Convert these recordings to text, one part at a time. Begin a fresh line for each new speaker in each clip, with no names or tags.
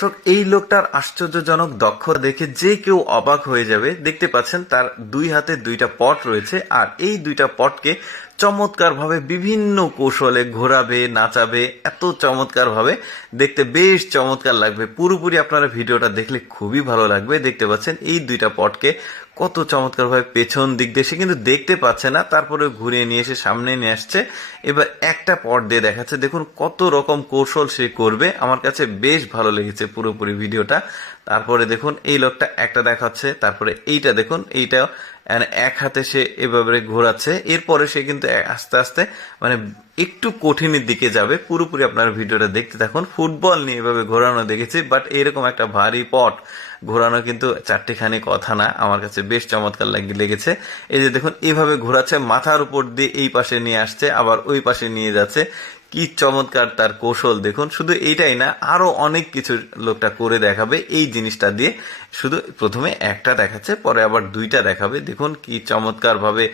দর্শক, এই লোকটার আশ্চর্যজনক দক্ষ দেখে যে কেউ অবাক হয়ে যাবে। দেখতে পাচ্ছেন, তার দুই হাতে দুইটা পট রয়েছে, আর এই দুইটা পটকে চমৎকার ভাবে বিভিন্ন কৌশলে ঘোরাবে, নাচাবে, এত চমৎকার ভাবে দেখতে বেশ চমৎকার লাগবে। পুরোপুরি আপনারা ভিডিওটা দেখলে খুবই ভালো লাগবে। দেখতে পাচ্ছেন এই দুইটা পটকে কত চমৎকার ভাবে পেছন দিক দিয়ে সে কিন্তু দেখতে পাচ্ছে না তারপরে ঘুরিয়ে নিয়ে এসে সামনে নিয়ে আসছে। এবার একটা পট দিয়ে দেখাচ্ছে, দেখুন কত রকম কৌশল সে করবে। আমার কাছে বেশ ভালো লেগেছে পুরোপুরি ভিডিওটা। তারপরে দেখুন, এই লোকটা একটা দেখাচ্ছে, তারপরে এইটা দেখুন এইটা মানে এক হাতে সে এভাবে ঘোরাচ্ছে, এরপরে সে কিন্তু আস্তে আস্তে মানে একটু কঠিনের দিকে যাবে, পুরোপুরি আপনার ভিডিওটা দেখতে থাকুন। ফুটবল নিয়ে এভাবে ঘোরানো দেখেছি, বাট এরকম একটা ভারী পট ঘোরানো কিন্তু চারটিখানি কথা না, আমার কাছে বেশ চমৎকার লাগে, লেগেছে। এই যে দেখুন এইভাবে ঘোরাচ্ছে, মাথার উপর দিয়ে এই পাশে নিয়ে আসছে, আবার ওই পাশে নিয়ে যাচ্ছে। কি চমৎকার তার কৌশল, দেখুন, শুধু এইটাই না, আরও অনেক কিছু লোকটা করে দেখাবে এই জিনিসটা দিয়ে। শুধু প্রথমে একটা দেখাচ্ছে, পরে আবার দুইটা দেখাবে। দেখুন কি চমৎকার ভাবে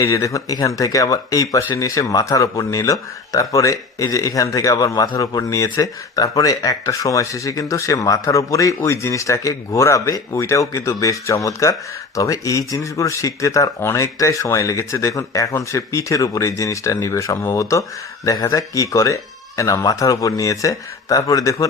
এই যে দেখুন, এখান থেকে আবার এই পাশে নিয়ে এসে মাথার ওপর নিল। তারপরে এই যে এখান থেকে আবার মাথার ওপর নিয়েছে। তারপরে একটা সময় শেষে কিন্তু সে মাথার ওপরেই ওই জিনিসটাকে ঘোরাবে, ওইটাও কিন্তু বেশ চমৎকার। তবে এই জিনিসগুলো শিখতে তার অনেকটাই সময় লেগেছে। দেখুন, এখন সে পিঠের উপর এই জিনিসটা নিবে সম্ভবত। দেখা যাক কি করে। না, মাথার উপর নিয়েছে। তারপরে দেখুন,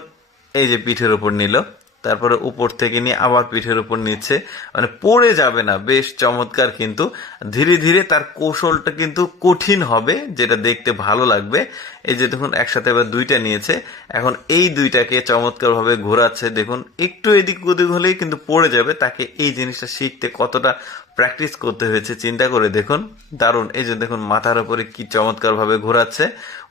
এই যে পিঠের উপর নিল। তারপরে উপর থেকে নিয়ে আবার পিঠের উপর নিচ্ছে। মানে পড়ে যাবে না, বেশ চমৎকার কিন্তু। ধীরে ধীরে তার কৌশলটা কিন্তু কঠিন হবে, যেটা দেখতে ভালো লাগবে। এই যে দেখুন, একসাথে এবার দুইটা নিয়েছে। এখন এই দুইটাকে চমৎকার ভাবে ঘোরাচ্ছে। দেখুন, একটু এদিক ওদিক হলেই কিন্তু পড়ে যাবে। তাকে এই জিনিসটা শিখতে কতটা প্র্যাকটিস করতে হয়েছে চিন্তা করে দেখুন। দারুণ। এই যে দেখুন, মাথার উপরে কি চমৎকার ভাবে ঘোরাচ্ছে।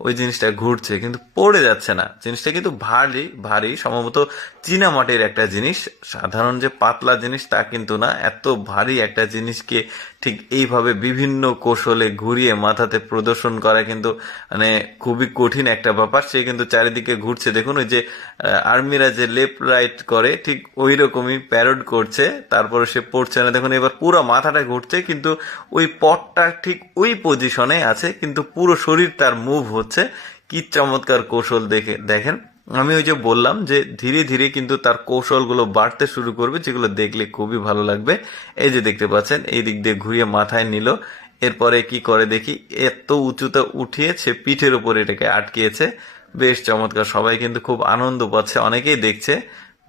ওই জিনিসটা ঘুরছে, কিন্তু পড়ে যাচ্ছে না। জিনিসটা কিন্তু ভারী ভারী, সম্ভবত চীনা মাটির একটা জিনিস। সাধারণ যে পাতলা জিনিস তা কিন্তু না, এত ভারী একটা জিনিসকে ঠিক এইভাবে বিভিন্ন কৌশলে ঘুরিয়ে মাথাতে প্রদর্শন করা কিন্তু মানে খুবই কঠিন একটা ব্যাপার। সে কিন্তু চারিদিকে ঘুরছে। দেখুন, ওই যে আর্মিরা যে লেফট রাইট করে, ঠিক ওই রকমই প্যারোড করছে, তারপরে সে পড়ছে না। দেখুন, এবার পুরো মাথাটা ঘুরছে, কিন্তু ওই পটটা ঠিক ওই পজিশনে আছে, কিন্তু পুরো শরীর তার মুভ হচ্ছে। কি চমৎকার কৌশল দেখে, দেখেন। আমি ওই যে বললাম যে, ধীরে ধীরে কিন্তু তার কৌশলগুলো বাড়তে শুরু করবে, যেগুলো দেখলে খুবই ভালো লাগবে। এই যে দেখতে পাচ্ছেন, এই দিক দিয়ে ঘুরিয়ে মাথায় নিল। এরপরে কি করে দেখি? এত উঁচুতে উঠিয়ে সে পিঠের উপর এটাকে আটকিয়েছে। বেশ চমৎকার। সবাই কিন্তু খুব আনন্দ পাচ্ছে, অনেকেই দেখছে।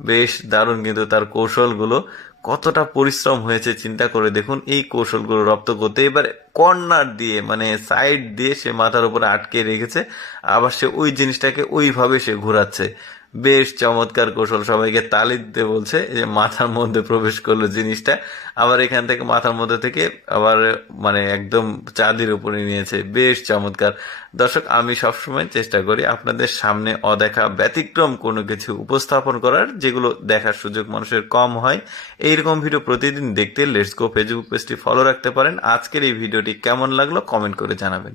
বেশ দারুণ কিন্তু তার কৌশলগুলো। কতটা পরিশ্রম হয়েছে চিন্তা করে দেখুন, এই কৌশলগুলো রপ্ত করতে। এবার কর্নার দিয়ে মানে সাইড দিয়ে সে মাথার উপরে আটকে রেখেছে। আবার সে ওই জিনিসটাকে ওইভাবে সে ঘোরাচ্ছে। বেশ চমৎকার কৌশল সবাইকে তালি দিতে বলছে যে মাথার মধ্যে প্রবেশ করল জিনিসটা, আবার এখান থেকে মাথার মধ্যে থেকে আবার মানে একদম চাঁদির উপরে নিয়েছে, বেশ চমৎকার। দর্শক, আমি সবসময় চেষ্টা করি আপনাদের সামনে অদেখা, ব্যতিক্রম কোনো কিছু উপস্থাপন করার, যেগুলো দেখার সুযোগ মানুষের কম হয়। এইরকম ভিডিও প্রতিদিন দেখতে লেটস গো ফেসবুক পেজটি ফলো রাখতে পারেন। আজকের এই ভিডিওটি কেমন লাগল কমেন্ট করে জানাবেন।